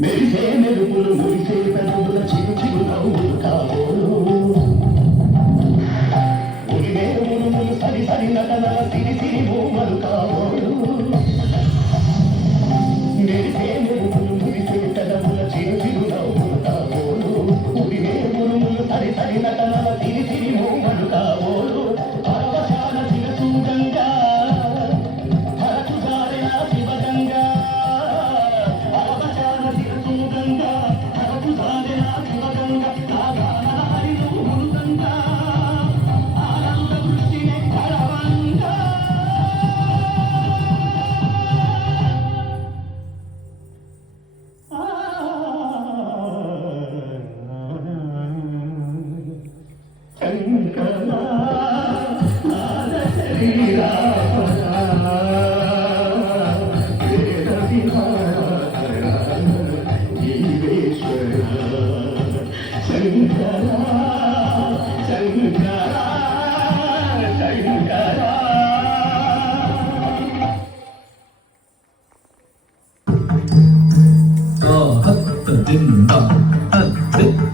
మెరిసే మెరుగులు మురిసే పెరుగుల చిరు చిరు నవ్వులు కాబోలు సరి సరి నటనల సిరి సిరి భూమలు కాబోలు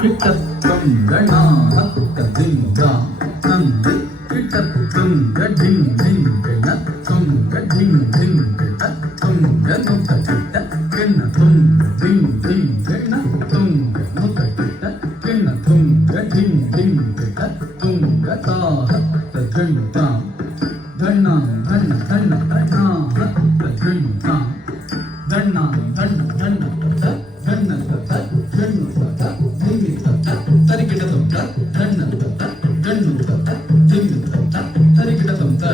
கிட்டத்துங்க நாக குட்டதிங்க தந்தி கிட்டத்துங்க டிங் டிங் கிட்ட தொங்க டிங் டிங் கிட்ட தொங்க நுட்ட கிட்ட கிண்ண தொங்க டிங் டிங் கிண்ண தொங்க நுட்ட கிட்ட கிண்ண தொங்க டிங் டிங் கிட்ட தொங்க தாக தங்க தண்ணாங்க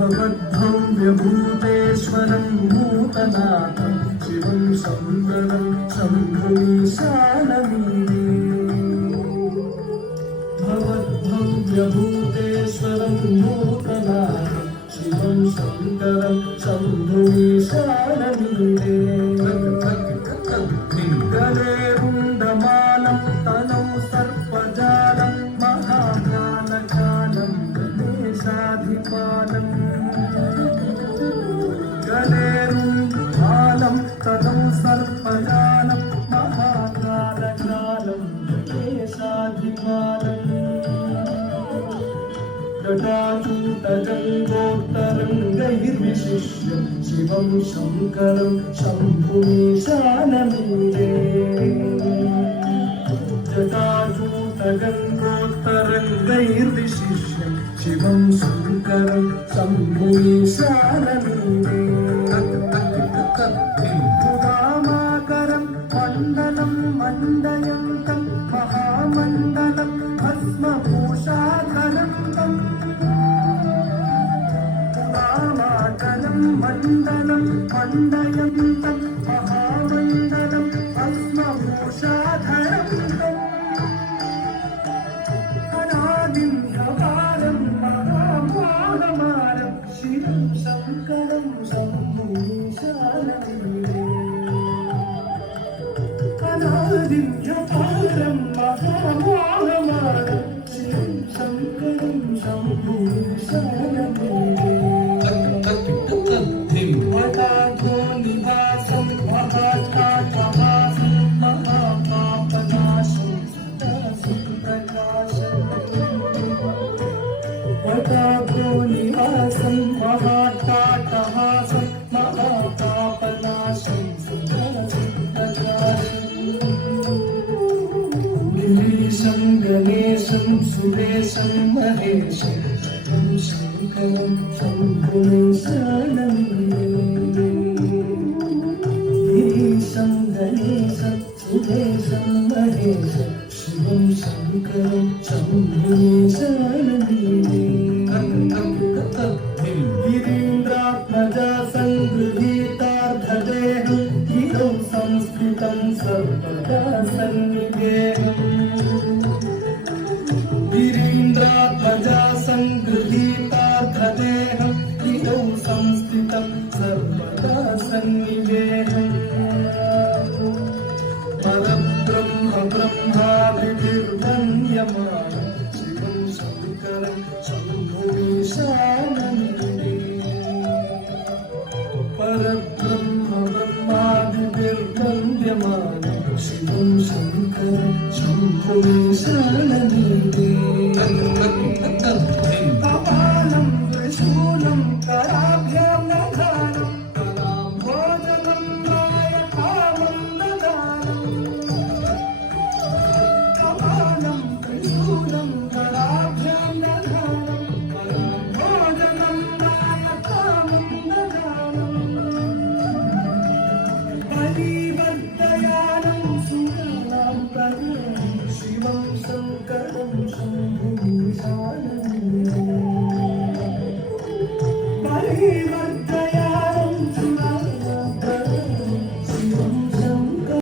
भवद्भं विभूतेश्वरं नूतना शिवं सुन्दरं शम्भुं स्याणमी भवद्भं विभूतेश्वरं नूतना शिवं सुन्दरं शम्भुं स्याणमये जटाचूटगङ्गोत्तरङ्गैर्विशिष्य शिवं शङ्करं शम्भुमीशानमीरे जटाचूटगङ्गोत्तरङ्गैर्विशिष्य शिवं शङ्करं शम्भुमीशानमीरे सुधामाकरं मण्डलं मण्डयन्तं മണ്ഡലം തം മഹാമണ്ഡലം പത്മഭൂഷാധരം തം അനാദിമ്യപാരം മഹാമാനമാരം ശിരം ശങ്കരം ശംഭൂശാലം അനാദിമ്യപാരം महाकाटहासं महापापनाशं गिरीशं गणेशं सुरेशं महेशं शङ्करं शम्भुशरणं गिरीन्द्रात्मजा सङ्गृहीतार्धदेहं गिरौ संस्थितं सर्वदा सन्निवेहम् परब्रह्म शिवं शङ्करं शम्भुमीशानन्दे Thank you.